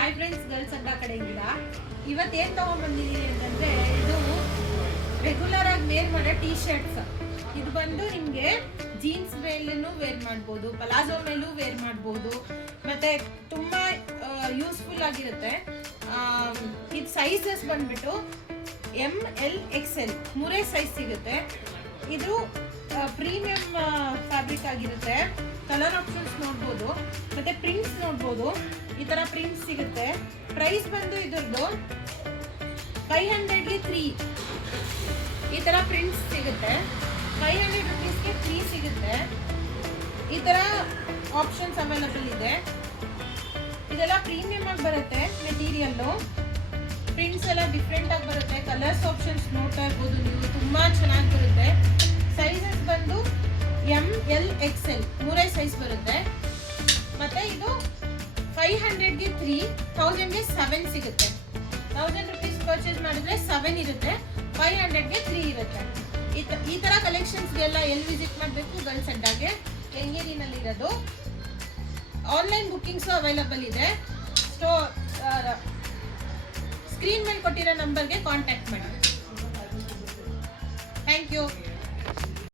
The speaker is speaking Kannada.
ಹಾಯ್ ಫ್ರೆಂಡ್ಸ್, ಗರ್ಲ್ಸ್ ಅಡ್ಡ ಕಡೆಯಿಂದ ಇವತ್ತೇನು ತೊಗೊಂಡ್ಬಂದಿದ್ದೀನಿ ಅಂತಂದರೆ, ಇದು ರೆಗ್ಯುಲರ್ ಆಗಿ ವೇರ್ ಮಾಡೋ ಟೀ ಶರ್ಟ್ಸ್. ಇದು ಬಂದು ನಿಮಗೆ ಜೀನ್ಸ್ ಮೇಲೂ ವೇರ್ ಮಾಡ್ಬೋದು, ಪಲಾಜೋ ಮೇಲೂ ವೇರ್ ಮಾಡ್ಬೋದು, ಮತ್ತು ತುಂಬ ಯೂಸ್ಫುಲ್ ಆಗಿರುತ್ತೆ. ಇದು ಸೈಜಸ್ ಬಂದ್ಬಿಟ್ಟು ML XL 3 ಸೈಜ್ ಸಿಗುತ್ತೆ. ಇದು ಪ್ರೀಮಿಯಂ ಫ್ಯಾಬ್ರಿಕ್ ಆಗಿರುತ್ತೆ. ಕಲರ್ ಆಪ್ಷನ್ಸ್ ನೋಡ್ಬೋದು, ಮತ್ತು ಪ್ರಿಂಟ್ಸ್ ನೋಡ್ಬೋದು. ಈ ಥರ ಪ್ರಿಂಟ್ಸ್ ಸಿಗುತ್ತೆ. ಪ್ರೈಸ್ ಬಂದು ಇದ್ರದ್ದು 500ಗೆ 3 ಈ ಥರ ಪ್ರಿಂಟ್ಸ್ ಸಿಗುತ್ತೆ. 500 ರುಪೀಸ್ಗೆ 3 ಸಿಗುತ್ತೆ. ಈ ಥರ ಆಪ್ಷನ್ಸ್ ಅವೈಲಬಲ್ ಇದೆ. ಇದೆಲ್ಲ ಪ್ರೀಮಿಯಮ್ ಆಗಿ ಬರುತ್ತೆ. ಮೆಟೀರಿಯಲ್ಲು ಪ್ರಿಂಟ್ಸ್ ಎಲ್ಲ ಡಿಫ್ರೆಂಟ್ ಆಗಿ ಬರುತ್ತೆ. ಕಲರ್ಸ್ ಆಪ್ಷನ್ಸ್ ನೋಡ್ತಾ ಇರ್ಬೋದು ನೀವು, ತುಂಬ ಚೆನ್ನಾಗಿ ಬರುತ್ತೆ. ಸೈಜಸ್ ಬಂದು ML XL 3 ಸೈಜ್ ಬರುತ್ತೆ. ಮತ್ತು ಇದು 500ಗೆ 3, 1000ಗೆ 7 ಸಿಗುತ್ತೆ. 1000 ರುಪೀಸ್ ಪರ್ಚೇಸ್ ಮಾಡಿದ್ರೆ 7 ಇರುತ್ತೆ, 500ಗೆ 3 ಇರುತ್ತೆ. ಈ ಥರ ಕಲೆಕ್ಷನ್ಸ್ಗೆಲ್ಲ ಎಲ್ಲಿ ವಿಸಿಟ್ ಮಾಡಬೇಕು? ಗರ್ಲ್ಸ್ ಅಡ್ಡಾಗೆ, ಕೆಂಗೇರಿನಲ್ಲಿರೋದು. ಆನ್ಲೈನ್ ಬುಕ್ಕಿಂಗ್ಸು ಅವೈಲಬಲ್ ಇದೆ. ಸ್ಕ್ರೀನ್ ಮೇಲೆ ಕೊಟ್ಟಿರೋ ನಂಬರ್ಗೆ ಕಾಂಟ್ಯಾಕ್ಟ್ ಮಾಡಿ. Thank you.